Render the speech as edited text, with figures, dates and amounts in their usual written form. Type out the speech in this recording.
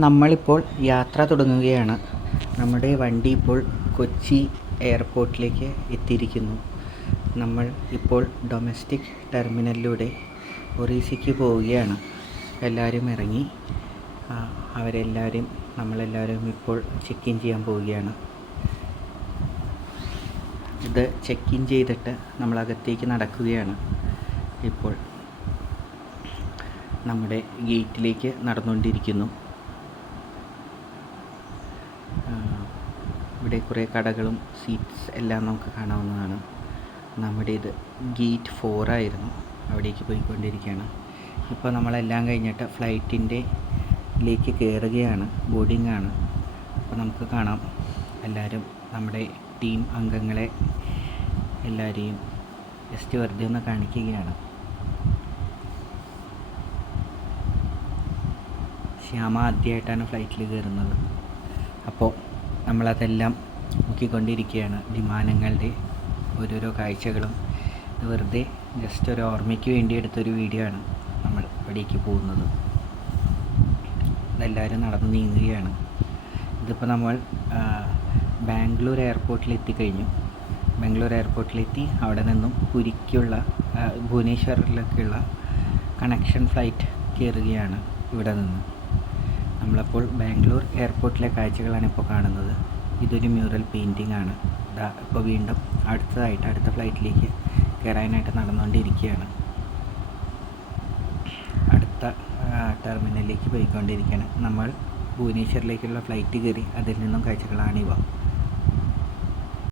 നമ്മളിപ്പോൾ യാത്ര തുടങ്ങുകയാണ്. നമ്മുടെ വണ്ടി ഇപ്പോൾ കൊച്ചി എയർപോർട്ടിലേക്ക് എത്തിയിരിക്കുന്നു. നമ്മൾ ഇപ്പോൾ ഡൊമസ്റ്റിക് ടെർമിനലിലൂടെ ഒറീസയ്ക്ക് പോവുകയാണ്. എല്ലാവരും ഇറങ്ങി. നമ്മളെല്ലാവരും ഇപ്പോൾ ചെക്ക് ഇൻ ചെയ്യാൻ പോവുകയാണ്. ഇത് ചെക്ക് ഇൻ ചെയ്തിട്ട് നമ്മളകത്തേക്ക് നടക്കുകയാണ്. ഇപ്പോൾ നമ്മുടെ ഗേറ്റിലേക്ക് നടന്നുകൊണ്ടിരിക്കുന്നു. ഇവിടെ കുറേ കടകളും സീറ്റ്സ് എല്ലാം നമുക്ക് കാണാവുന്നതാണ്. നമ്മുടെ ഇത് ഗേറ്റ് 4 ആയിരുന്നു. അവിടേക്ക് പോയിക്കൊണ്ടിരിക്കുകയാണ്. ഇപ്പോൾ നമ്മളെല്ലാം കഴിഞ്ഞിട്ട് ഫ്ലൈറ്റിലേക്ക് കയറുകയാണ്. ബോർഡിംഗ് ആണ്. അപ്പോൾ നമുക്ക് കാണാം എല്ലാവരും നമ്മുടെ ടീം അംഗങ്ങളെ എല്ലാവരെയും ജസ്റ്റ് വെറുതെ ഒന്ന് കാണിക്കുകയാണ്. ശ്യാമ ആദ്യമായിട്ടാണ് ഫ്ലൈറ്റിൽ കയറുന്നത്. അപ്പോൾ നമ്മളതെല്ലാം നോക്കിക്കൊണ്ടിരിക്കുകയാണ്. വിമാനങ്ങളുടെ ഓരോരോ കാഴ്ചകളും. വെറുതെ ജസ്റ്റ് ഒരു ഓർമ്മയ്ക്ക് വേണ്ടി എടുത്തൊരു വീഡിയോ ആണ് നമ്മൾ ഇവിടേക്ക് പോകുന്നത്. ഇതെല്ലാവരും നടന്ന് നീങ്ങുകയാണ്. ഇതിപ്പോൾ നമ്മൾ ബാംഗ്ലൂർ എയർപോർട്ടിൽ എത്തിക്കഴിഞ്ഞു. ബാംഗ്ലൂർ എയർപോർട്ടിലെത്തി അവിടെ നിന്നും പുരിക്കുള്ള ഭുവനേശ്വറിലേക്കുള്ള കണക്ഷൻ ഫ്ലൈറ്റ് കയറുകയാണ്. ഇവിടെ നിന്ന് നമ്മളപ്പോൾ ബാംഗ്ലൂർ എയർപോർട്ടിലെ കാഴ്ചകളാണ് ഇപ്പോൾ കാണുന്നത്. ഇതൊരു മ്യൂറൽ പെയിൻറ്റിംഗ് ആണ്. ഇപ്പോൾ വീണ്ടും അടുത്ത ഫ്ലൈറ്റിലേക്ക് കയറാനായിട്ട് നടന്നുകൊണ്ടിരിക്കുകയാണ്. അടുത്ത ടെർമിനലിലേക്ക് പോയിക്കൊണ്ടിരിക്കുകയാണ്. നമ്മൾ ഭുവനേശ്വറിലേക്കുള്ള ഫ്ലൈറ്റ് കയറി. അതിൽ നിന്നും കാഴ്ചകളാണിവ.